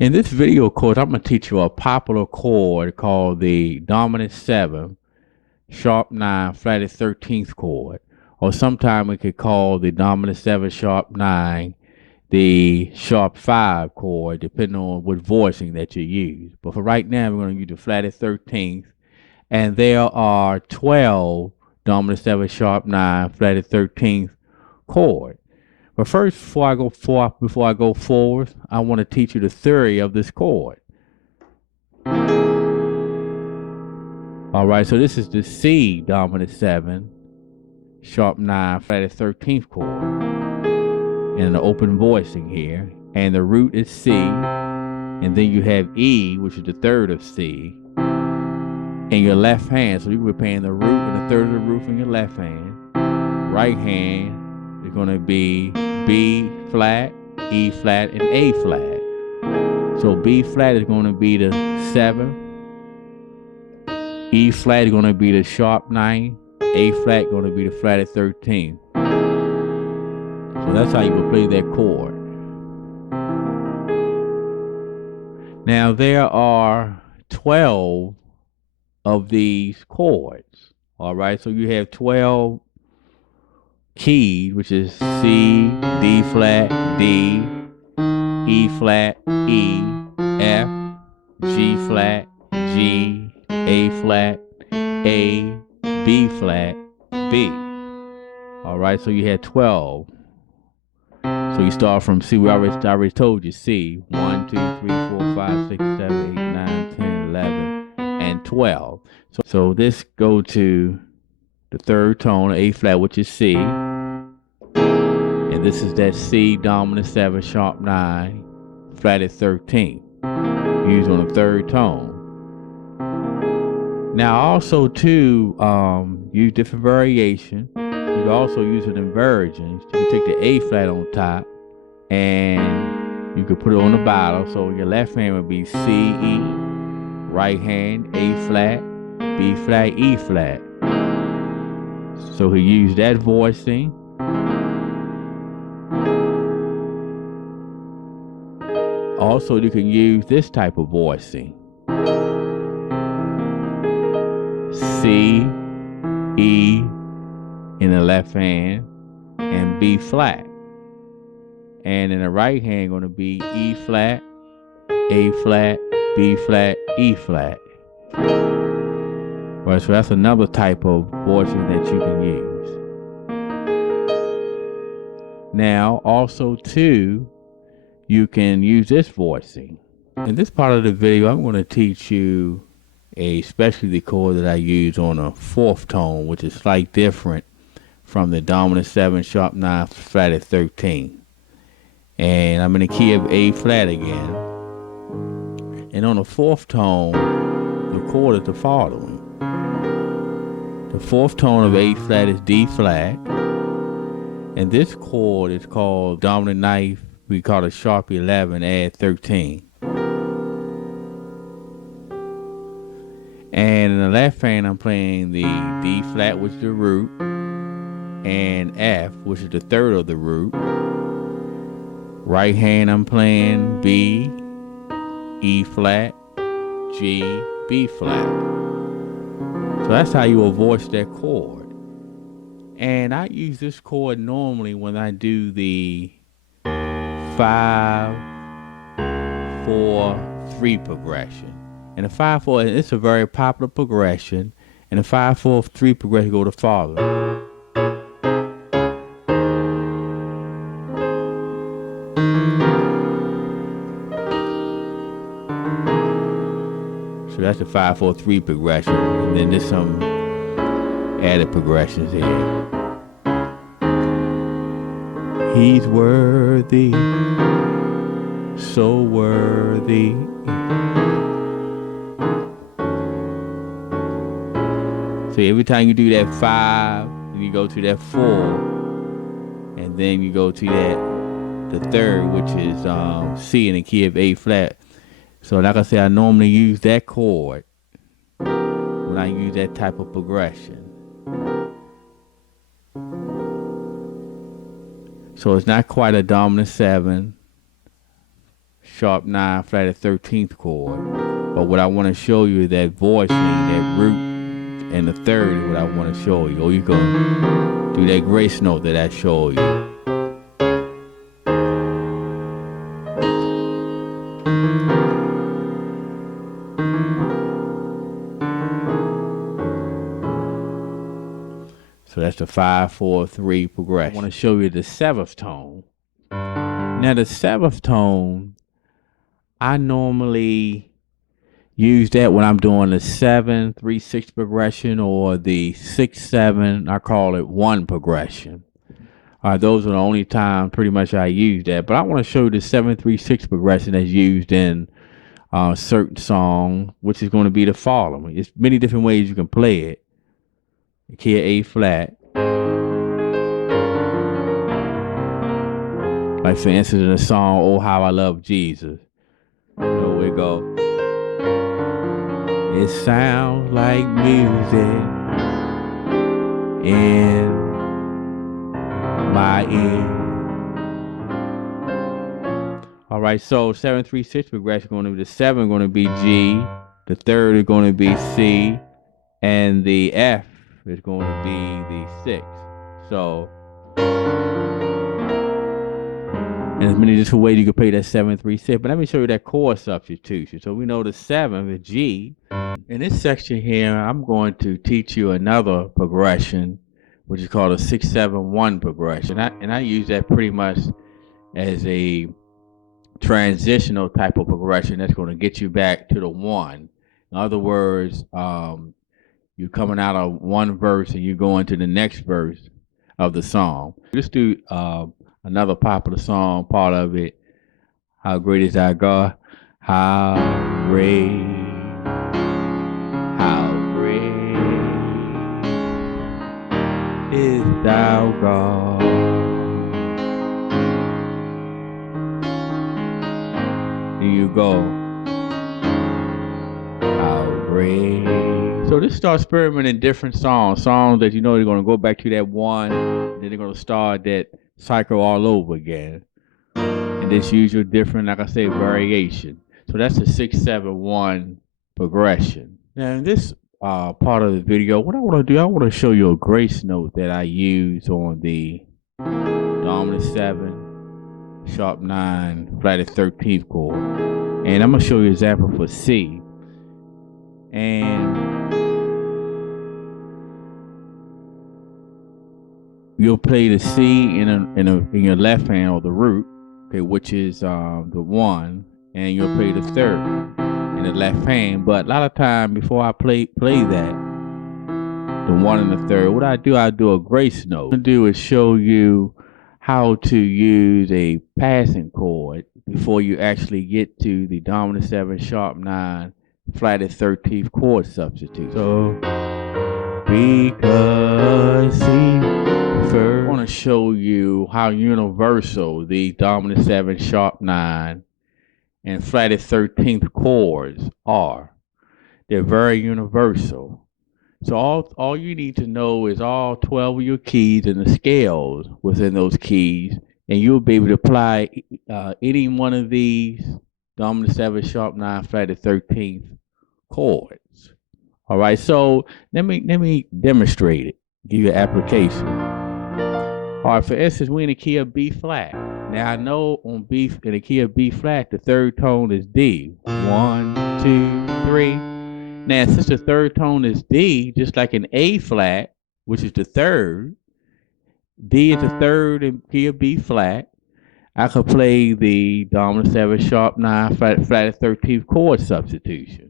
In this video course, I'm going to teach you a popular chord called the dominant 7, sharp 9, flatted 13th chord. Or sometimes we could call the dominant 7, sharp 9, the sharp 5 chord, depending on what voicing that you use. But for right now, we're going to use the flatted 13th. And there are 12 dominant 7, sharp 9, flatted 13th chord. But first, before I go forward, I want to teach you the theory of this chord. All right, so this is the C dominant 7, sharp 9, flatted 13th chord, and an open voicing here. And the root is C, and then you have E, which is the third of C, in your left hand. So you will be playing the root and the third of the root in your left hand. Right hand is going to be B flat, E flat, and A flat. So B flat is going to be the 7, E flat is going to be the sharp 9, A flat is going to be the flatted 13. So that's how you will play that chord. Now there are 12 of these chords. All right, so you have 12 keys, which is C, D flat, D, E flat, E, F, G flat, G, A flat, A, B flat, B. All right, so you had 12. So you start from C. I already told you C. 1, 2, 3, 4, 5, 6, 7, 8, 9, 10, 11, and 12. So this go to the third tone, A flat, which is C. And this is that C dominant 7, sharp 9, flatted 13. Used on the third tone. Now also too, use different variation. You can also use it in variations. You can take the A flat on top and you can put it on the bottom. So your left hand would be C, E, right hand A flat, B flat, E flat. So he used that voicing. Also, you can use this type of voicing. C, E in the left hand, and B flat. And in the right hand, going to be E flat, A flat, B flat, E flat. Right, so that's another type of voicing that you can use. Now, also too, you can use this voicing. In this part of the video, I'm going to teach you a specialty chord that I use on a fourth tone, which is slightly different from the dominant 7, sharp 9, flatted 13. And I'm in the key of A flat again. And on the fourth tone, the chord is the following. The fourth tone of A flat is D flat. And this chord is called dominant 9. We call it sharp 11, add 13. And in the left hand, I'm playing the D flat, which is the root, and F, which is the third of the root. Right hand, I'm playing B, E flat, G, B flat. So that's how you will voice that chord. And I use this chord normally when I do the 5, 4, 3 progression. And the 5, 4, it's a very popular progression. And the 5, 4, 3 progression go the following. So that's the 5, 4, 3 progression. And then there's some added progressions here. He's worthy, so worthy. So every time you do that 5, you go to that 4, and then you go to the third, which is C in the key of A flat. So like I said, I normally use that chord when I use that type of progression. So it's not quite a dominant 7, sharp 9, flat 13th chord. But what I want to show you is that voicing, that root, and the third is what I want to show you. Or you can do that grace note that I showed you. So that's the 5, 4, 3 progression. I want to show you the 7th tone. Now the 7th tone, I normally use that when I'm doing the 7, 3, 6 progression, or the 6, 7, I call it 1 progression. Those are the only times pretty much I use that. But I want to show you the 7, 3, 6 progression that's used in certain song, which is going to be the following. There's many different ways you can play it. The key of A flat. Like for instance in the song, Oh How I Love Jesus. You know, we go. It sounds like music in my ear. All right, so 7, 3, 6 progression going to be the 7 going to be G, the 3rd is going to be C, and the F is going to be the 6. So, and there's many different ways you can play that 7, 3, 6. But let me show you that chord substitution. So we know the 7 is G. In this section here, I'm going to teach you another progression, which is called a 6, 7, 1 progression. And I use that pretty much as a transitional type of progression that's going to get you back to the 1. In other words, you're coming out of one verse and you're going to the next verse of the song. Let's do another popular song, part of it. How great is our God? How great is thou God? Here you go. How great. So this starts experimenting different songs that you know they're going to go back to that 1, and then they're going to start that cycle all over again. And this usual different, like I say, variation. So that's the 6, 7, 1 progression. Now in this part of the video, what I want to do, I want to show you a grace note that I use on the dominant 7, sharp 9, flat 13th chord. And I'm going to show you an example for C. And you'll play the C in your left hand, or the root, okay, which is the 1, and you'll play the 3rd in the left hand. But a lot of time before I play that, the 1 and the 3rd, what I do a grace note. What I'm gonna do is show you how to use a passing chord before you actually get to the dominant 7, sharp 9, flat 13th chord substitute. So because C first, I want to show you how universal the dominant 7, sharp 9, and flat 13th chords are. They're very universal. So all you need to know is all 12 of your keys and the scales within those keys, and you'll be able to apply any one of these dominant 7, sharp 9, flat 13th chords. All right, so let me demonstrate it, give you an application. All right, for instance, we're in the key of B flat. Now I know in the key of B flat, the 3rd tone is D. 1, 2, 3. Now since the 3rd tone is D, just like in A flat, which is the 3rd, D is the 3rd in key of B flat, I could play the dominant 7, sharp 9, flat 13th chord substitution.